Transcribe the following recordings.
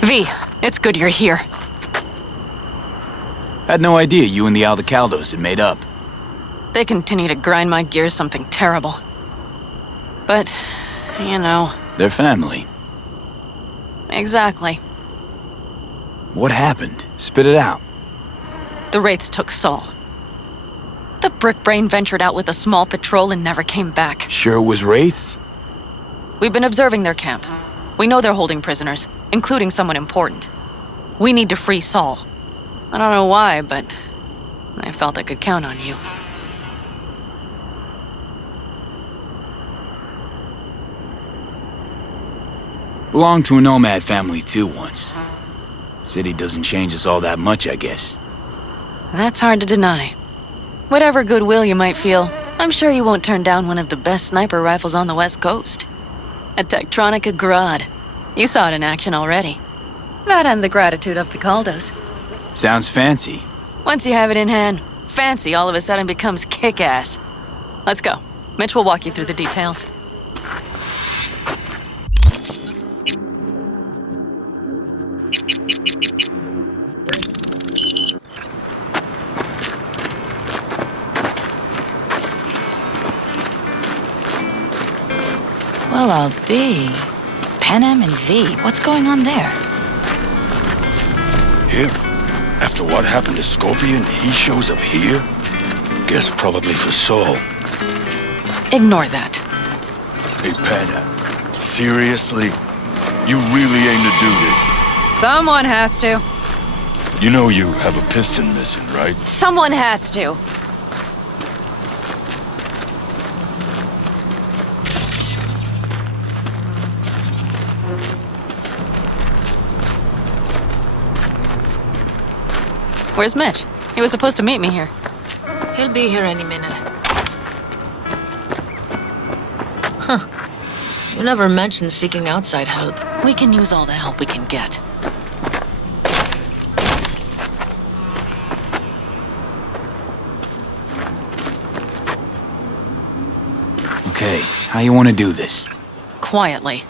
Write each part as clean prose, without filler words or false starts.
V, it's good you're here. Had no idea you and the Aldecaldos had made up. They continue to grind my gears something terrible. But, you know... They're family. Exactly. What happened? Spit it out. The Wraiths took Saul. The Brickbrain ventured out with a small patrol and never came back. Sure it was Wraiths? We've been observing their camp. We know they're holding prisoners, including someone important. We need to free Saul. I don't know why, but I felt I could count on you. Belonged to a nomad family too once. City doesn't change us all that much, I guess. That's hard to deny. Whatever goodwill you might feel, I'm sure you won't turn down one of the best sniper rifles on the West Coast. A Tektronica Grad. You saw it in action already. That and the gratitude of the Caldos. Sounds fancy. Once you have it in hand, fancy all of a sudden becomes kick-ass. Let's go. Mitch will walk you through the details. Well, I'll be. Panem and V, what's going on there? Him? After what happened to Scorpion, he shows up here? Guess probably for Saul. Ignore that. Hey, Panem. Seriously? You really aim to do this? Someone has to. You know you have a piston missing, right? Someone has to. Where's Mitch? He was supposed to meet me here. He'll be here any minute. Huh. You never mentioned seeking outside help. We can use all the help we can get. Okay, how you want to do this? Quietly.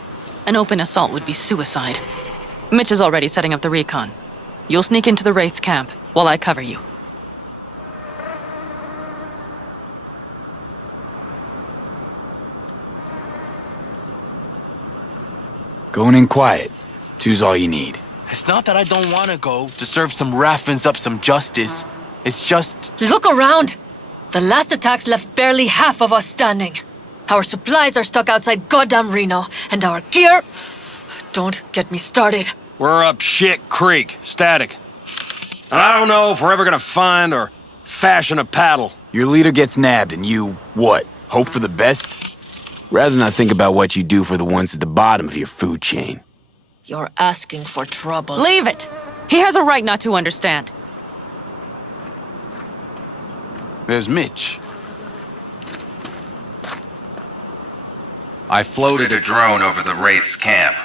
An open assault would be suicide. Mitch is already setting up the recon. You'll sneak into the Wraith's camp while I cover you. Going in quiet. Two's all you need. It's not that I don't want to go to serve some Raffins up some justice. It's just... Look around! The last attacks left barely half of us standing. Our supplies are stuck outside goddamn Reno, and our gear... Don't get me started. We're up shit creek, static. And I don't know if we're ever gonna find or fashion a paddle. Your leader gets nabbed and you, what, hope for the best? Rather not think about what you do for the ones at the bottom of your food chain. You're asking for trouble. Leave it! He has a right not to understand. There's Mitch. I floated A drone over the Wraith's camp.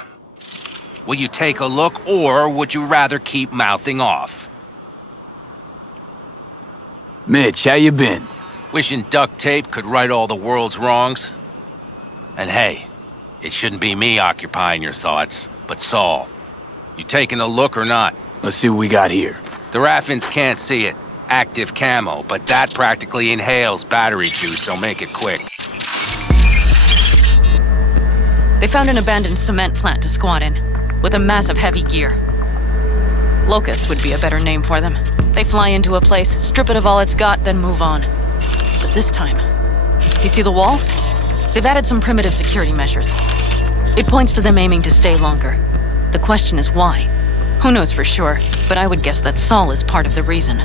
Will you take a look, or would you rather keep mouthing off? Mitch, how you been? Wishing duct tape could right all the world's wrongs. And hey, it shouldn't be me occupying your thoughts, but Saul. You taking a look or not? Let's see what we got here. The Raffins can't see it. Active camo, but that practically inhales battery juice, so make it quick. They found an abandoned cement plant to squat in, with a massive heavy gear. Locust would be a better name for them. They fly into a place, strip it of all it's got, then move on. But this time, you see the wall? They've added some primitive security measures. It points to them aiming to stay longer. The question is why? Who knows for sure, but I would guess that Saul is part of the reason.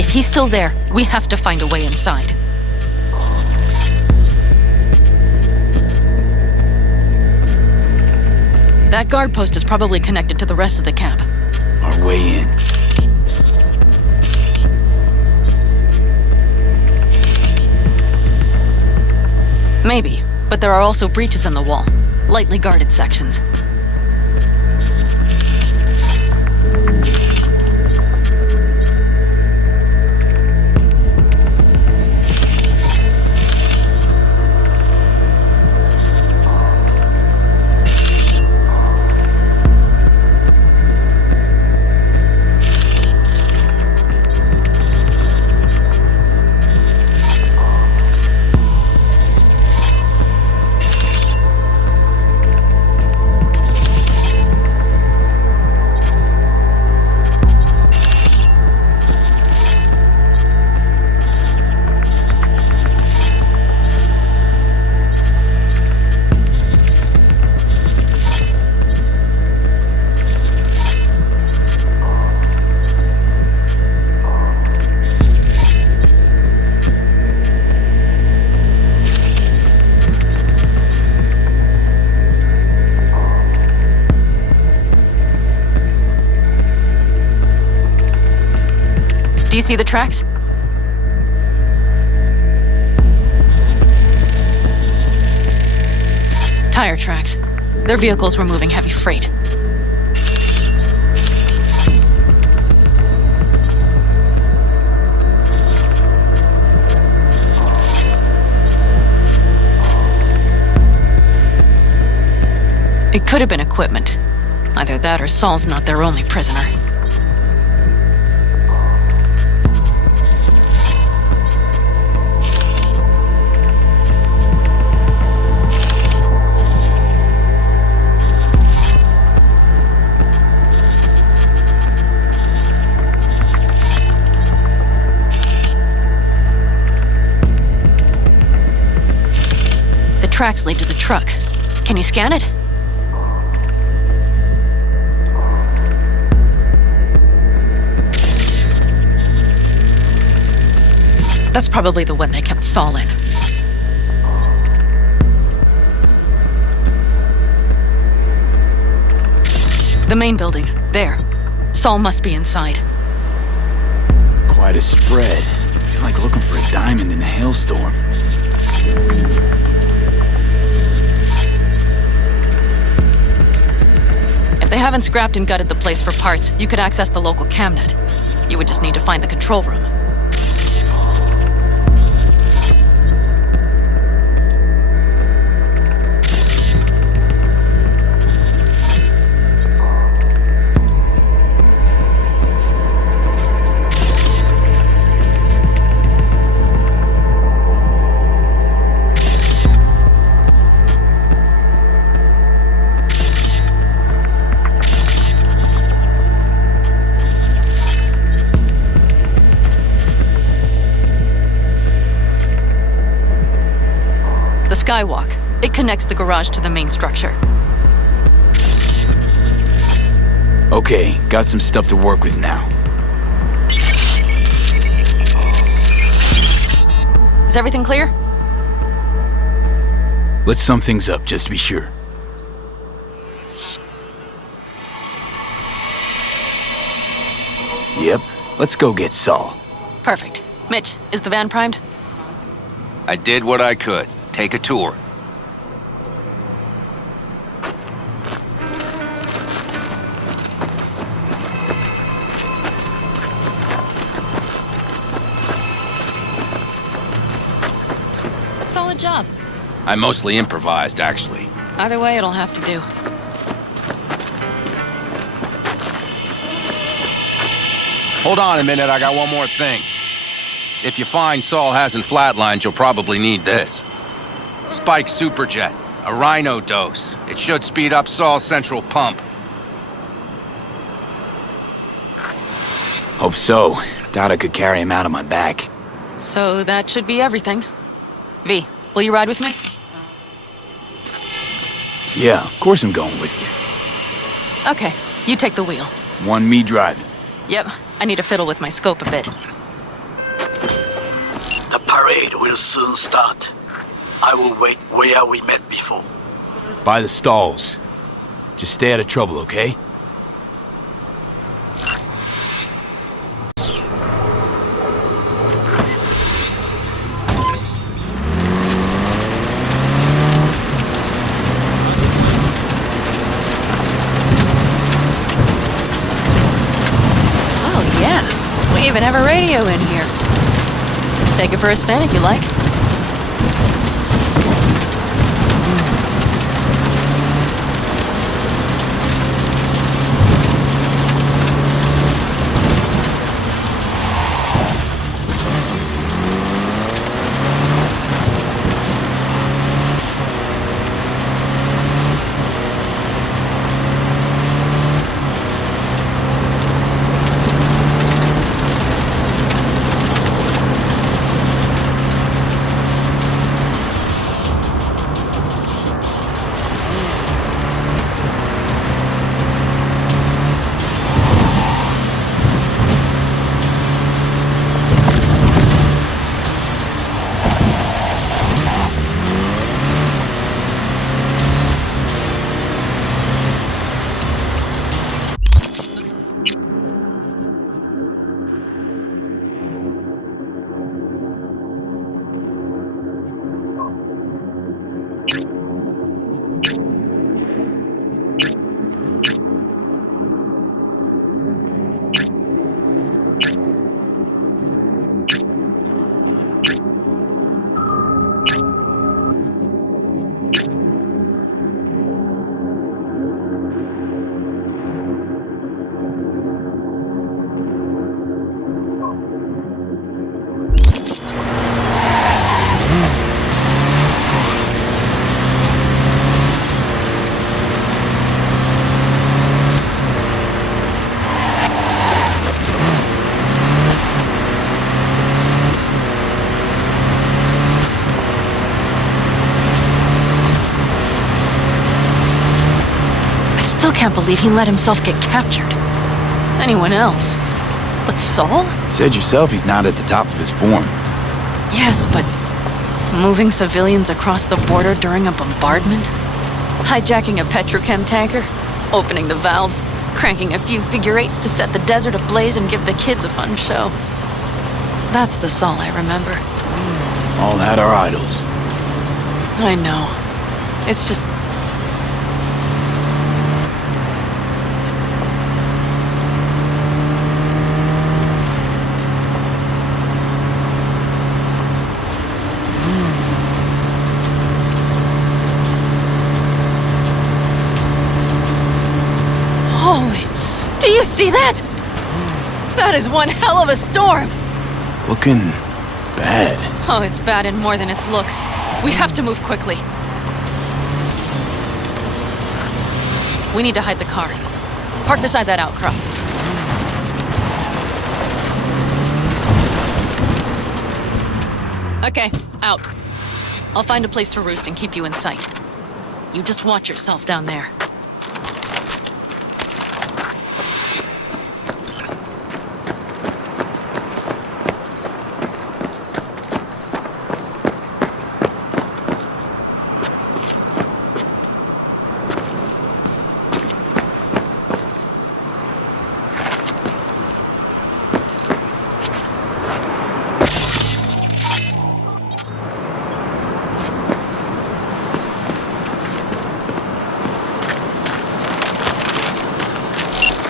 If he's still there, we have to find a way inside. That guard post is probably connected to the rest of the camp. Our way in. Maybe, but there are also breaches in the wall. Lightly guarded sections. Do you see the tracks? Tire tracks. Their vehicles were moving heavy freight. It could have been equipment. Either that or Saul's not their only prisoner. The tracks lead to the truck. Can you scan it? That's probably the one they kept Saul in. The main building. There. Saul must be inside. Quite a spread. I feel like looking for a diamond in a hailstorm. If they haven't scrapped and gutted the place for parts, you could access the local camnet. You would just need to find the control room. Skywalk. It connects the garage to the main structure. Okay, got some stuff to work with now. Is everything clear? Let's sum things up just to be sure. Yep, let's go get Saul. Perfect. Mitch, is the van primed? I did what I could. Take a tour. Solid job. I mostly improvised, actually. Either way, it'll have to do. Hold on a minute, I got one more thing. If you find Saul hasn't flatlined, you'll probably need this. Spike Superjet, a Rhino dose. It should speed up Saul's central pump. Hope so. Doubt I could carry him out on my back. So that should be everything. V, will you ride with me? Yeah, of course I'm going with you. Okay, you take the wheel. Want me driving? Yep, I need to fiddle with my scope a bit. The parade will soon start. I will wait where we met before. By the stalls. Just stay out of trouble, okay? even have a radio in here. Take it for a spin if you like. Still can't believe he let himself get captured. Anyone else? But Saul? Said yourself he's not at the top of his form. Yes, but moving civilians across the border during a bombardment? Hijacking a petrochem tanker? Opening the valves? Cranking a few figure eights to set the desert ablaze and give the kids a fun show? That's the Saul I remember. All that are idols. I know. It's just... Do you see that? That is one hell of a storm. Looking bad. Oh, it's bad in more than its look. We have to move quickly. We need to hide the car. Park beside that outcrop. Okay, out. I'll find a place to roost and keep you in sight. You just watch yourself down there.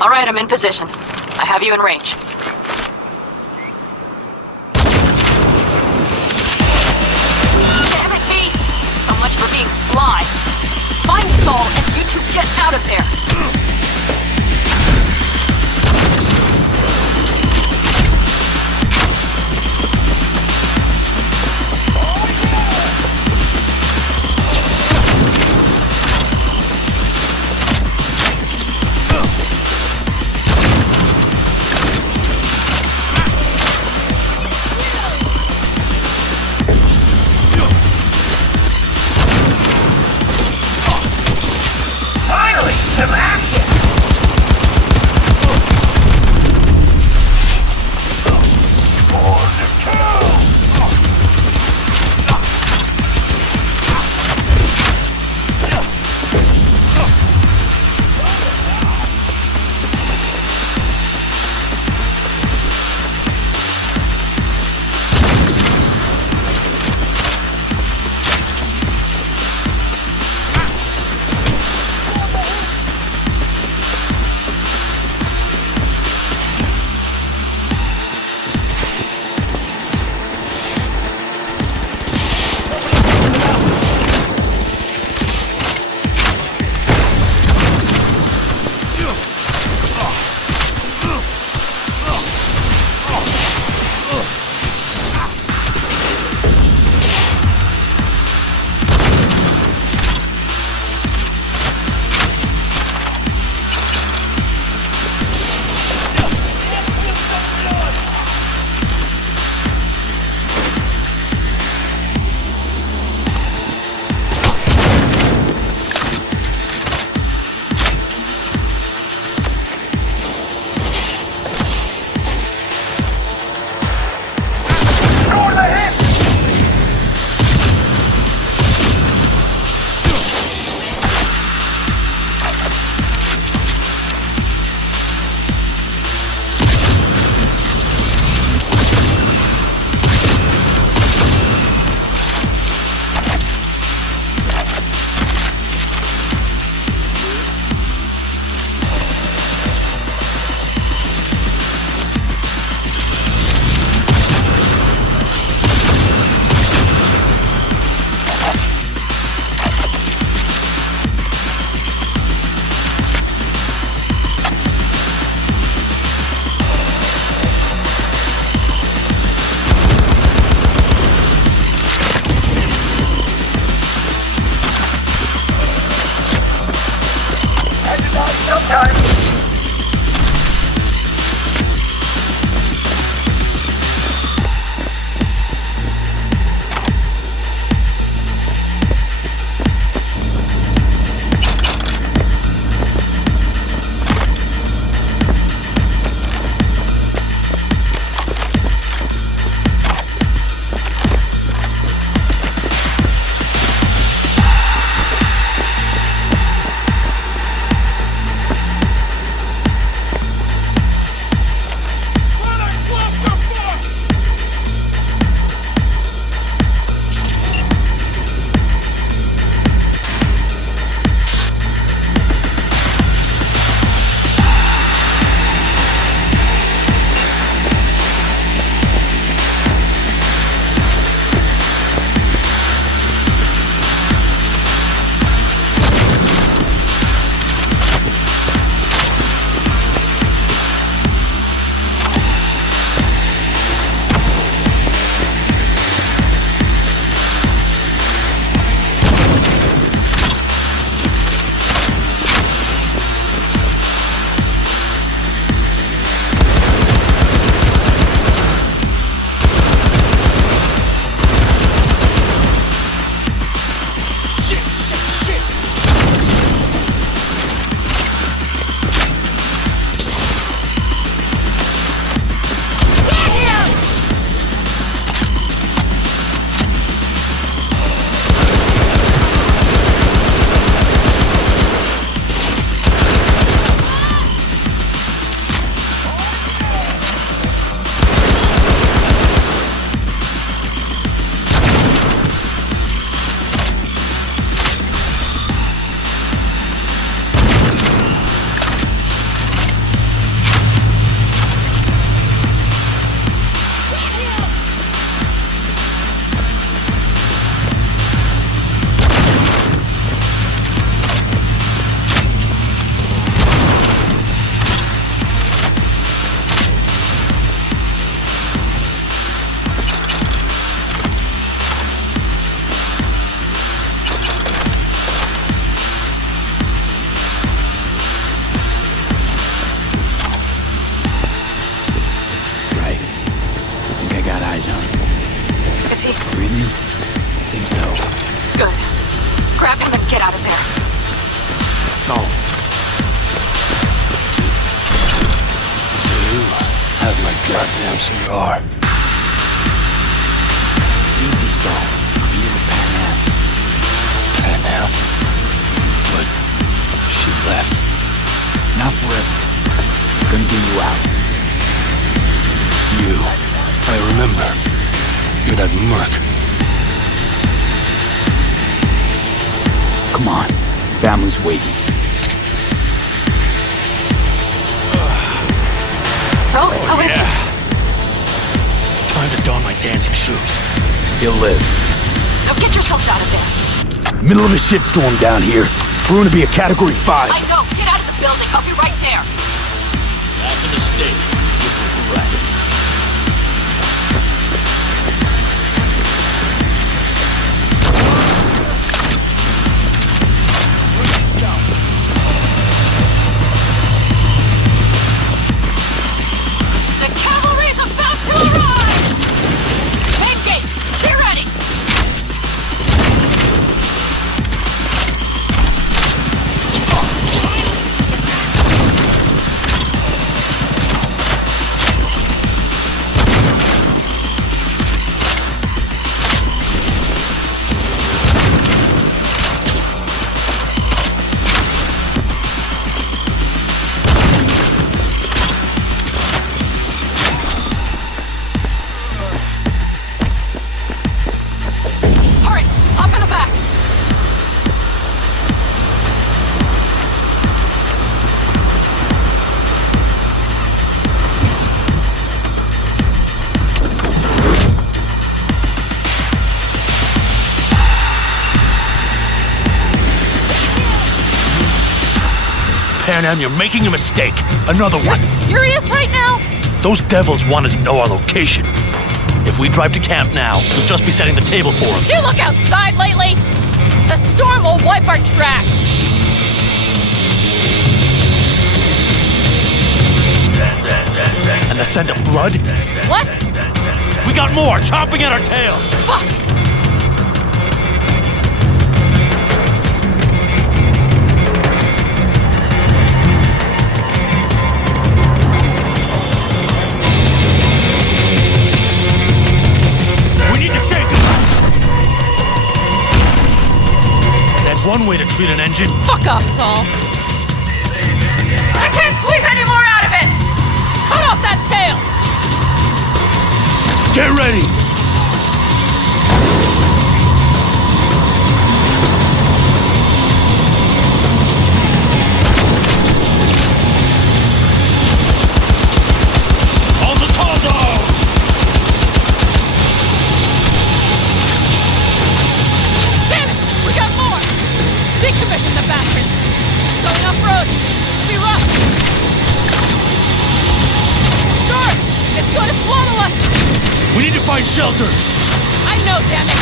All right, I'm in position. I have you in range. Damn it, Pete! So much for being sly. Find Saul and you two get out of there. Is he? Breathing? I think so. Good. Grab him and get out of there. That's all. You have my goddamn cigar. Easy, Saul. Be with Pan Am. Pan Am? But she left. Not forever. Gonna get you out. You. I remember. You're that merc. Come on. Family's waiting. So, how is he? Time to don my dancing shoes. He'll live. Now get yourselves out of there. Middle of a shitstorm down here. We're gonna be a Category 5. I know. Get out of the building. I'll be right there. That's a mistake. You're right. The cavalry's about to arrive! Main gate, be ready! Hurry, hop in the back! Pan Am, you're making a mistake. Another You're one. serious right now? Those devils wanted to know our location. If we drive to camp now, we'll just be setting the table for them. You look outside lately? The storm will wipe our tracks. And the scent of blood? What? We got more chomping at our tail. Fuck! We need to shake them. That's one way to treat an engine. Fuck off, Saul. I can't squeeze any more out of it! Cut off that tail! Get ready. All the tall dogs. Damn it! We got more! Decommission the bastards! Going off-road! This will be rough! Storm! It's going to swallow us! We need to find shelter. I know, damn it!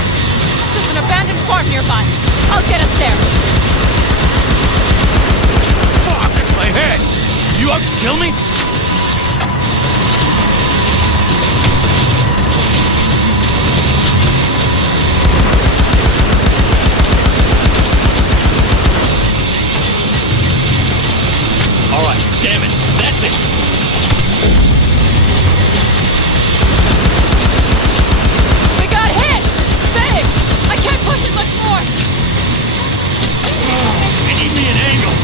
There's an abandoned farm nearby. I'll get us there. Fuck! My head! You out to kill me? All right, damn it. That's it. We got hit! Big! I can't push it much more! I need me an angle.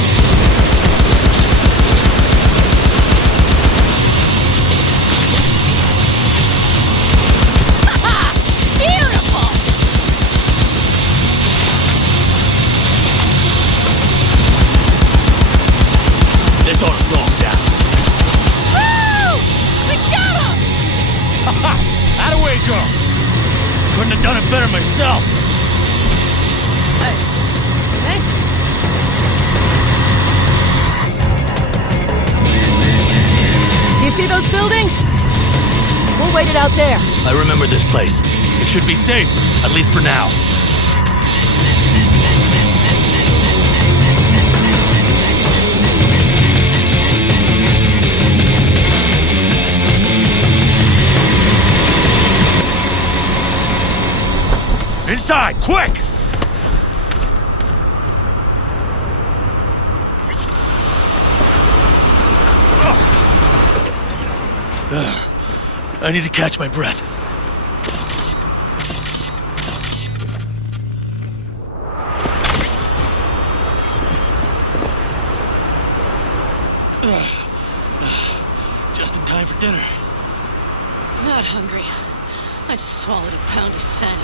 Ha! Beautiful! This ought to slow him down. Woo! We got him! Ha! How'd away go? Couldn't have done it better myself. Thanks. You see those buildings? We'll wait it out there. I remember this place. It should be safe, at least for now. Inside, quick! I need to catch my breath. Just in time for dinner. Not hungry. I just swallowed a pound of sand.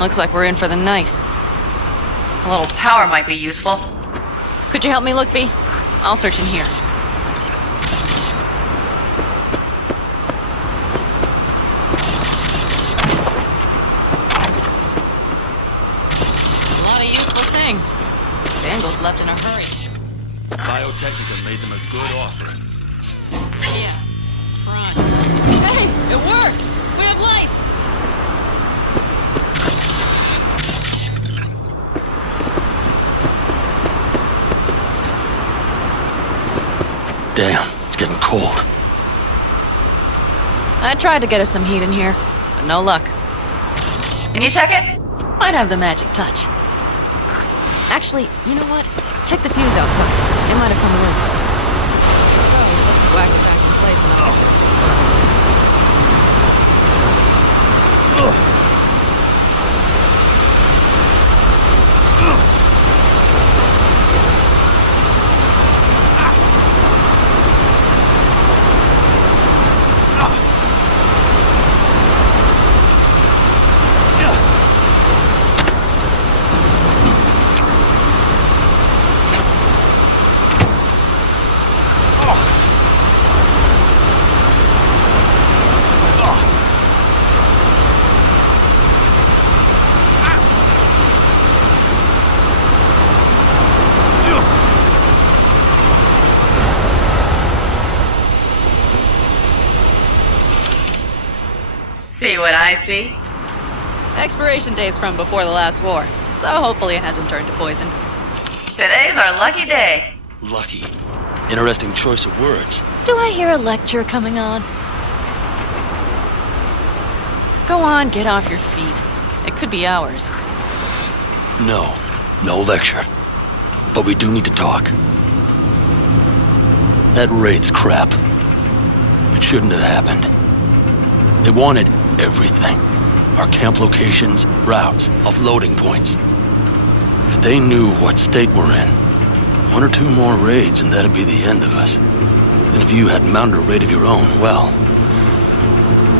Looks like we're in for the night. A little power might be useful. Could you help me look, V? I'll search in here. A lot of useful things. Daniels left in a hurry. Biotechnica made them a good offer. Yeah. Front. Hey, it worked! We have lights! Damn, it's getting cold. I tried to get us some heat in here, but no luck. Can you check it? Might have the magic touch. Actually, you know what? Check the fuse outside. It might have come loose. So, just whack it back in place and I'll fix it. See what I see? Expiration date's from before the last war, so hopefully it hasn't turned to poison. Today's our lucky day. Lucky. Interesting choice of words. Do I hear a lecture coming on? Go on, get off your feet. It could be hours. No. No lecture. But we do need to talk. That raid's crap. It shouldn't have happened. They wanted everything. Our camp locations, routes, offloading points. If they knew what state we're in, 1 or 2 more raids and that'd be the end of us. And if you had mounted a raid of your own, well,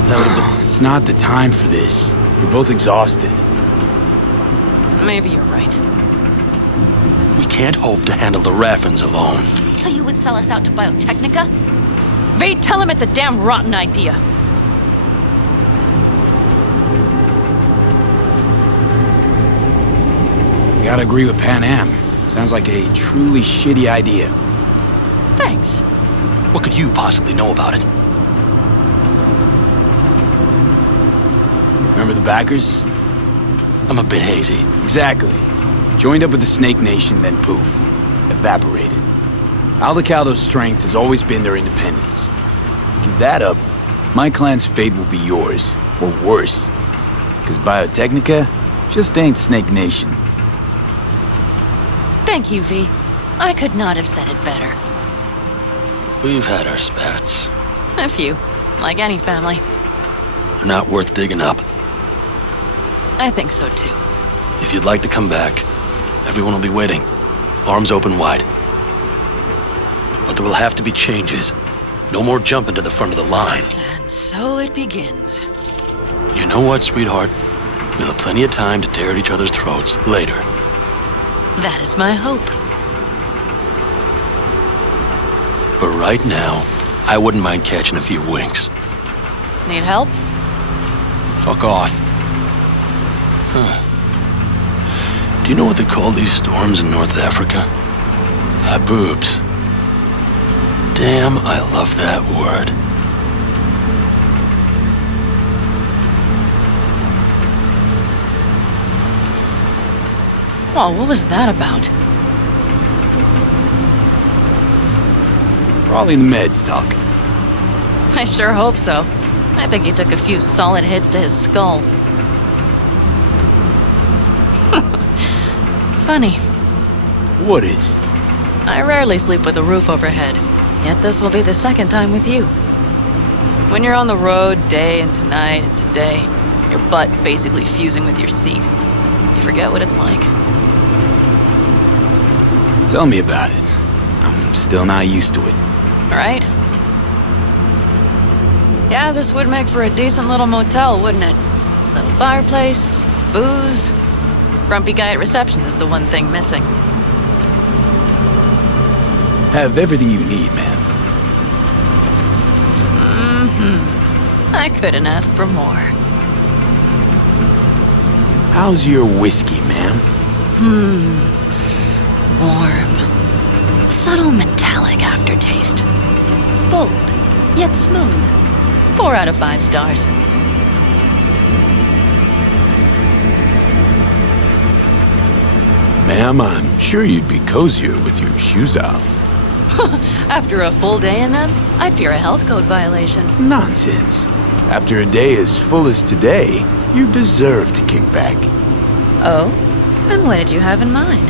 that would have been... It's not the time for this. We're both exhausted. Maybe you're right. We can't hope to handle the Raffins alone. So you would sell us out to Biotechnica? V, tell him it's a damn rotten idea. Gotta agree with Pan Am. Sounds like a truly shitty idea. Thanks. What could you possibly know about it? Remember the backers? I'm a bit hazy. Exactly. Joined up with the Snake Nation, then poof. Evaporated. Aldecaldo's strength has always been their independence. Give that up, my clan's fate will be yours. Or worse. Because Biotechnica just ain't Snake Nation. Thank you, V. I could not have said it better. We've had our spats. A few. Like any family. They're not worth digging up. I think so, too. If you'd like to come back, everyone will be waiting. Arms open wide. But there will have to be changes. No more jumping to the front of the line. And so it begins. You know what, sweetheart? We'll have plenty of time to tear at each other's throats later. That is my hope. But right now, I wouldn't mind catching a few winks. Need help? Fuck off. Huh. Do you know what they call these storms in North Africa? Haboobs. Damn, I love that word. Whoa, what was that about? Probably the meds talking. I sure hope so. I think he took a few solid hits to his skull. Funny. What is? I rarely sleep with a roof overhead, yet this will be the second time with you. When you're on the road day into night into day, your butt basically fusing with your seat. You forget what it's like. Tell me about it. I'm still not used to it. Right? Yeah, this would make for a decent little motel, wouldn't it? Little fireplace, booze. Grumpy guy at reception is the one thing missing. Have everything you need, man. I couldn't ask for more. How's your whiskey, ma'am? Warm. Subtle metallic aftertaste. Bold, yet smooth. 4 out of 5 stars. Ma'am, I'm sure you'd be cozier with your shoes off. After a full day in them, I'd fear a health code violation. Nonsense. After a day as full as today, you deserve to kick back. Oh? And what did you have in mind?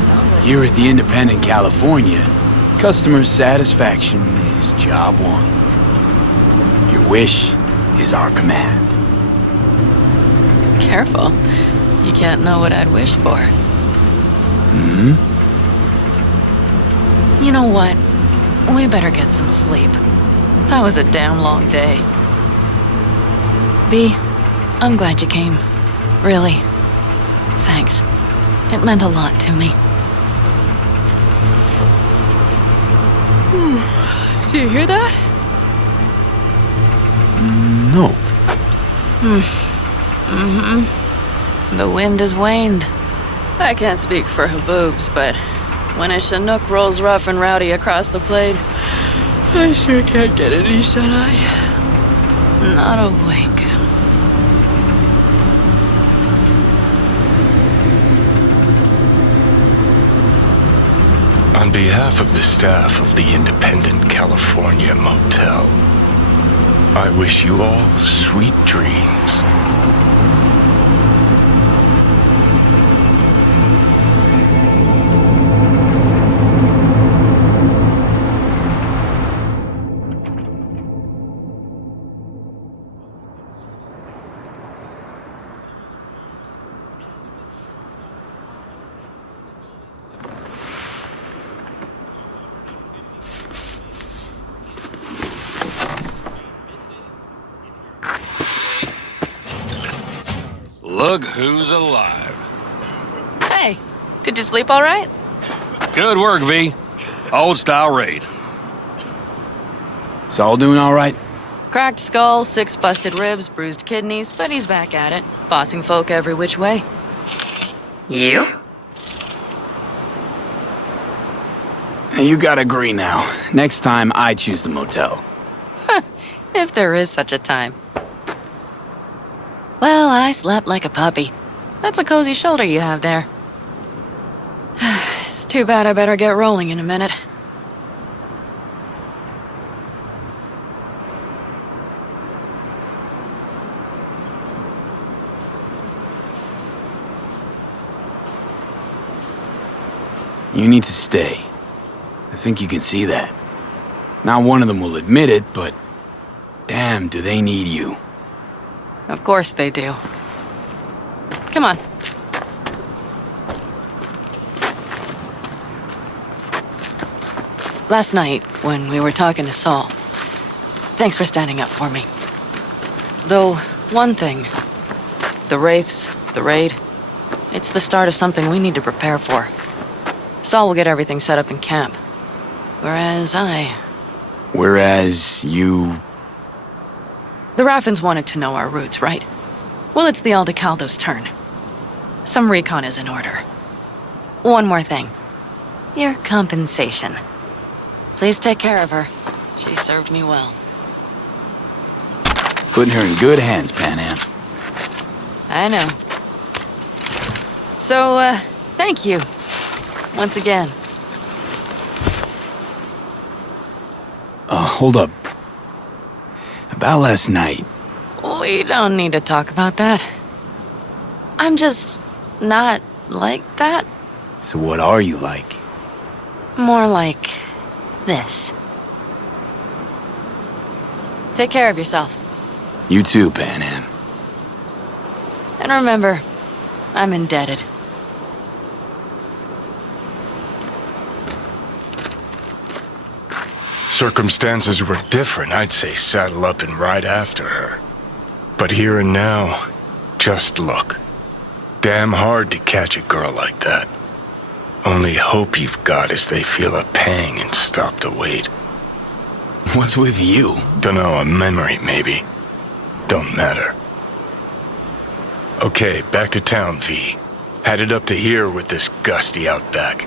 Sounds like Here at the Independent California, customer satisfaction is job one. Your wish is our command. Careful. You can't know what I'd wish for. You know what? We better get some sleep. That was a damn long day. B, I'm glad you came. Really. Thanks. It meant a lot to me. Do you hear that? Nope. The wind has waned. I can't speak for Haboobs, but when a Chinook rolls rough and rowdy across the plain, I sure can't get any shut-eye. Not a wink. On behalf of the staff of the Independent California Motel, I wish you all sweet dreams. Look who's alive. Hey, did you sleep all right? Good work, V. Old-style raid. Saul doing all right? Cracked skull, 6 busted ribs, bruised kidneys, but he's back at it, bossing folk every which way. You? You gotta agree now. Next time, I choose the motel. If there is such a time. Well, I slept like a puppy. That's a cozy shoulder you have there. It's too bad I better get rolling in a minute. You need to stay. I think you can see that. Not one of them will admit it, but damn, do they need you. Of course they do. Come on. Last night, when we were talking to Saul, thanks for standing up for me. Though, one thing, the Wraiths, the raid, it's the start of something we need to prepare for. Saul will get everything set up in camp. Whereas you... The Raffins wanted to know our routes, right? Well, it's the Aldecaldo's turn. Some recon is in order. One more thing. Your compensation. Please take care of her. She served me well. Putting her in good hands, Panam. I know. So, thank you. Once again. Hold up. About last night. We don't need to talk about that. I'm just not like that. So what are you like? More like this. Take care of yourself. You too, Panam. And remember, I'm indebted. Circumstances were different, I'd say saddle up and ride after her. But here and now, just look. Damn hard to catch a girl like that. Only hope you've got is they feel a pang and stop to wait. What's with you? Dunno, a memory maybe. Don't matter. Okay, back to town, V. Headed up to here with this gusty outback.